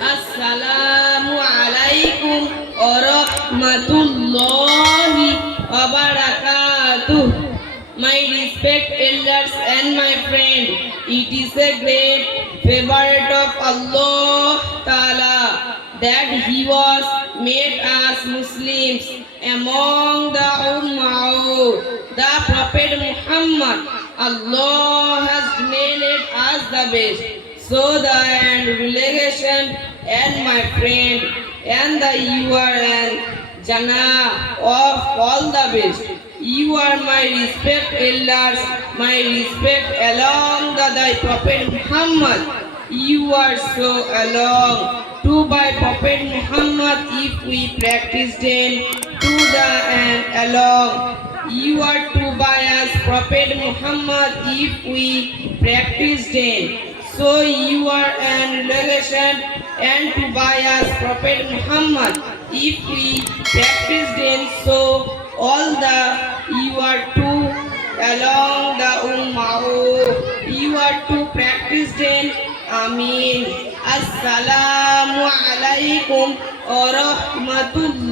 Assalamu alaikum wa rahmatullahi wa barakatuh. My respect elders and my friend, it is a great favorite of Allah Ta'ala that He was made us Muslims among the Ummah. The Prophet Muhammad, Allah has made us the best. So the relegation and my friend and the you are and Jannah of all the best. You are my respect elders, my respect along the thy Prophet Muhammad. You are so along to by Prophet Muhammad if we practice them to the and along. You are to by us Prophet Muhammad if we practice them. So you are an relegation and to by us Prophet Muhammad if we practice them. So all the you are to along the ummah, you are to practice them. Amin. Assalamu alaikum wa rahmatullah.